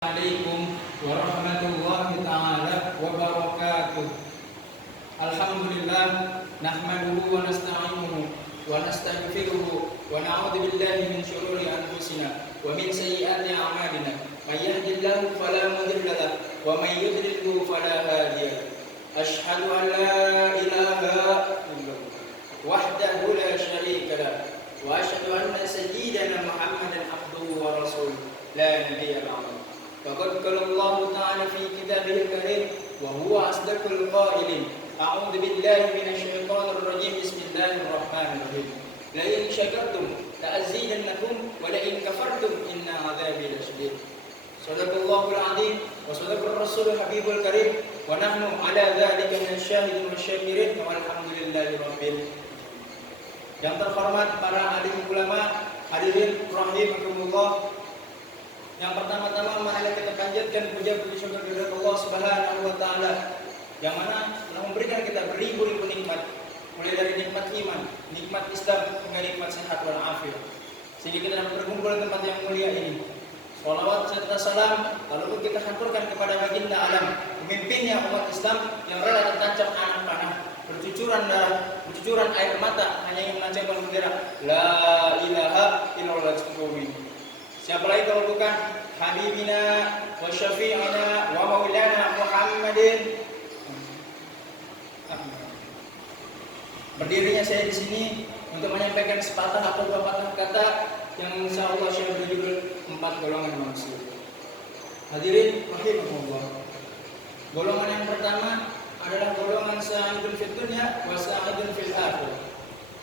Assalamualaikum warahmatullahi ta'ala wabarakatuh. Alhamdulillah nahmaduhu wa nasta'inuhu wa nastaghfiruhu wa na'udzu billahi min syururi anfusina wa min sayyiati a'malina. May yahdihillahu fala mudilla lahu wa may yudlilhu fala hadiya lahu. Asyhadu an la ilaha illallah wahdahu la syarika lahu wa asyhadu anna sayyidana Muhammadan abduhu wa rasuluhu la nabiyya ba'dahu. فقد قال الله تعالى في كتابه الكريم وهو أصدق القائلين أعوذ بالله من الشيطان الرجيم بسم الله الرحمن الرحيم لئن شكرتم لأزيدنكم ولئن كفرتم إن عذابي لشديد صدق الله العظيم وصدق الرسول الحبيب الكريم ونحن على ذلك من الشاهدين والشاكرين والحمد لله رب العالمين. Yang terhormat para alim ulama, hadirin rahimakumullah. Yang pertama-tama marilah kita panjatkan puja-puji syukur kepada Allah Subhanahu wa taala yang mana telah memberikan kita beribu-ribu nikmat, mulai dari nikmat iman, nikmat Islam hingga nikmat sehat wal afiat. Sehingga kita dapat berkumpul di tempat yang mulia ini. Shalawat serta salam lalu kita haturkan kepada baginda alam, pemimpinnya umat Islam yang rela tertancap anak panah, bercucuran darah, bercucuran air mata hanya ingin menancapkan bendera la ilaha illallah subhanahu. Siapa lagi kalau bukan Habibina wa Syafi'ina wa Maulana Muhammadin. Berdirinya saya di sini untuk menyampaikan sepatah atau dua patah kata yang insya Allah saya berjudul 4 golongan manusia. Hadirin rahimahullah. Golongan yang pertama adalah golongan sa'idun fid dunya wa sa'idun fil akhirah.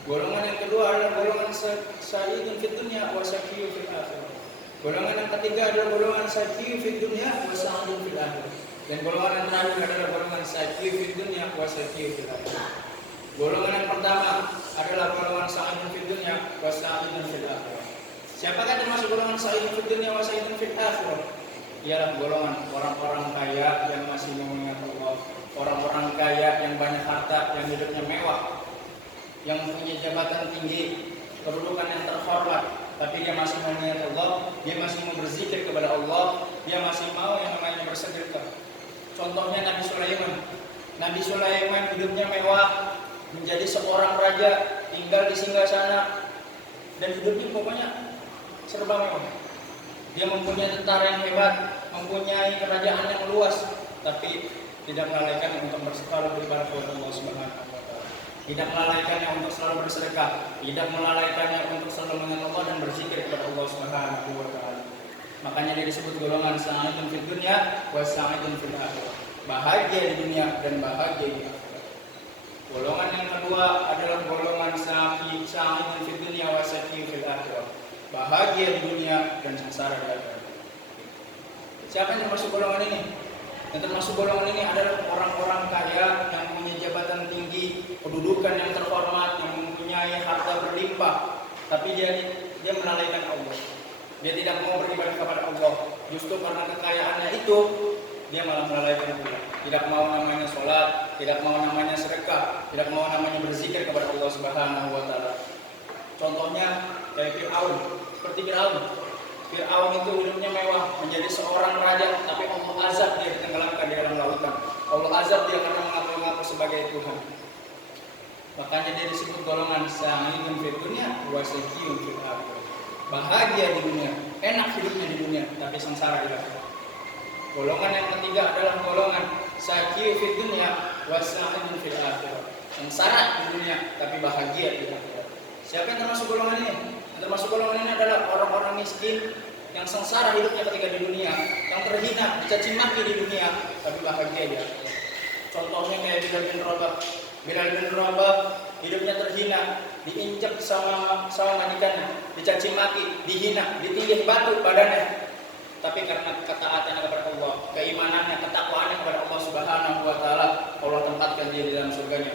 Golongan yang kedua adalah golongan sa'idun fid dunya wa sa'idun fil akhirah. Golongan yang ketiga adalah golongan sa'idun fid dunya wa sa'idun fil akhirah. Dan golongan yang terakhir adalah golongan sa'idun fid dunya wa sa'idun fil akhirah. Golongan yang pertama adalah golongan sa'idun fid dunya wa sa'idun fil akhirah. Siapakah termasuk golongan sa'idun fid dunya wa sa'idun fil akhirah? Ialah golongan orang-orang kaya yang masih mengingat Allah, orang-orang kaya yang banyak harta, yang hidupnya mewah, yang mempunyai jabatan tinggi, kedudukan yang terhormat, tapi dia masih mengingat Allah, dia masih mau berzikir kepada Allah, dia masih mau yang namanya bersedekah. Contohnya Nabi Sulaiman. Nabi Sulaiman hidupnya mewah, menjadi seorang raja, tinggal di singgasana, dan hidupnya pokoknya serba mewah. Dia mempunyai tentara yang hebat, mempunyai kerajaan yang luas, tapi tidak melalaikan untuk selalu beribadah kepada Allah Subhanahu wa taala. Tidak melalaikannya untuk selalu bersedekah, tidak melalaikannya untuk selalu mengenal Allah dan berzikir kepada Allah Subhanahu wa taala. Makanya dia disebut golongan sa'idun fid dunya wa sa'idun fil akhirah. Bahagia di dunia dan bahagia di akhirat. Golongan yang kedua adalah golongan sa'idun fid dunya wa sa'idun fil akhirah. Bahagia di dunia dan sengsara di akhirat. Siapa yang termasuk golongan ini? Yang termasuk golongan ini adalah orang-orang kaya yang mempunyai jabatan tinggi, kedudukan yang terhormat, yang mempunyai harta berlimpah, tapi dia melalaikan Allah. Dia tidak mau beribadah kepada Allah. Justru karena kekayaannya itu, dia malah melalaikan Allah. Tidak mau namanya sholat, tidak mau namanya sedekah, tidak mau namanya berzikir kepada Allah Subhanahu wa taala. Contohnya kayak Fir'aun, seperti Fir'aun. Fir'aun itu hidupnya mewah, menjadi seorang raja, tapi Allah azab dia ditenggelamkan di dalam lautan. Allah azab dia karena mengaku-ngaku sebagai Tuhan. Makanya dia disebut golongan sa'idun fid dunya wa sa'idun fil akhirah. Bahagia di dunia, enak hidupnya di dunia, tapi sengsara di akhirat. Golongan yang ketiga adalah golongan sa'idun fid dunya wa sa'idun fil akhirah. Sengsara di dunia, tapi bahagia di akhirat. Siapa yang termasuk golongan ini? Yang termasuk golongan ini adalah orang-orang miskin yang sengsara hidupnya ketika di dunia, yang terhina, dicaci maki di dunia, tapi bahagia dia. Contohnya kayak Bilal bin Rabah. Bilal bin Rabah hidupnya terhina, diinjak sama majikannya, dicaci maki, dihina, ditinggih batu badannya. Tapi karena ketaatannya kepada Allah, keimanannya, ketakwaannya kepada Allah Subhanahu wa taala, Allah tempatkan dia di dalam surganya.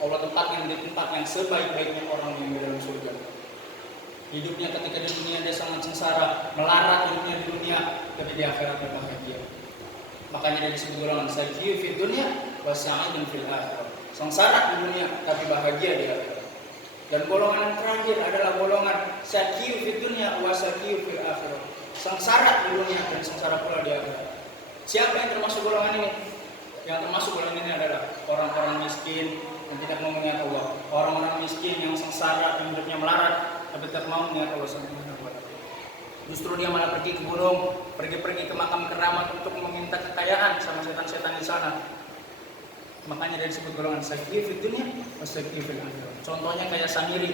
Allah tempatkan di tempat yang sebaik-baiknya orang yang di dalam surga. Hidupnya ketika di dunia dia sangat sengsara, melarat hidupnya di dunia, tapi di akhirat bahagia. Makanya dia disebut golongan sa'idun fid dunya wa sa'idun fil akhirah. Sengsara di dunia, tapi bahagia di akhirat. Dan golongan yang terakhir adalah golongan sa'idun fid dunya wa sa'idun fil akhirah. sengsara di dunia dan sengsara pula di akhirat. Siapa yang termasuk golongan ini? Yang termasuk golongan ini adalah orang-orang miskin yang tidak mau mengingat Allah, orang-orang miskin yang sengsara, yang hidupnya melarat, tapi tidak mau mengingat Allah Subhanahu wa Ta'ala. Justru dia malah pergi ke gunung, pergi-pergi ke makam keramat untuk meminta kekayaan sama setan-setan di sana. Makanya dia disebut golongan sakif di dunia, sakif di akhirat. Contohnya kayak Samiri,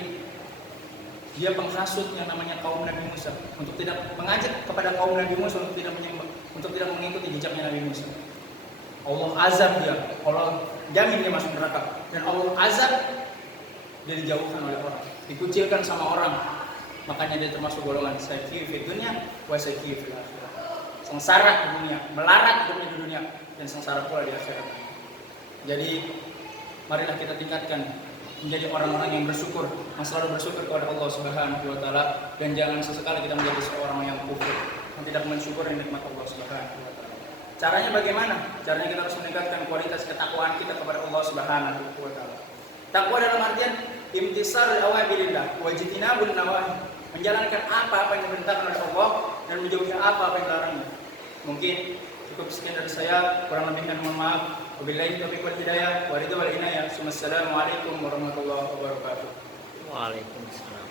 dia penghasut yang namanya kaum Nabi Musa untuk tidak mengajak kepada kaum Nabi Musa untuk tidak menyembah, untuk tidak mengikuti jejaknya Nabi Musa. Allah azab dia, Allah jamin dia masuk neraka, dan Allah azab dia dijauhkan oleh orang, dikucilkan sama orang. Makanya dia termasuk golongan sakif di dunia, wa sakif di akhirat. Sengsara di dunia, melarat di dunia, dan sengsara pula di akhirat. Jadi marilah kita tingkatkan menjadi orang-orang yang bersyukur, yang selalu bersyukur kepada Allah Subhanahu wa Ta'ala, dan jangan sesekali kita menjadi seorang yang kufur, yang tidak mensyukuri nikmat Allah Subhanahu wa Ta'ala. Caranya bagaimana? Caranya kita harus meningkatkan kualitas ketakwaan kita kepada Allah Subhanahu wa Ta'ala. Takwa dalam artian imtisal awamirillah wa jitinabun nawahi, menjalankan apa yang diperintahkan oleh Allah dan menjauhi apa yang dilarangnya. Mungkin cukup sekian dari saya, kurang lebihnya mohon maaf. Wabillahi taufiq wal hidayah wa ridha wal inayah. Wassalamualaikum warahmatullahi wabarakatuh. Waalaikumsalam.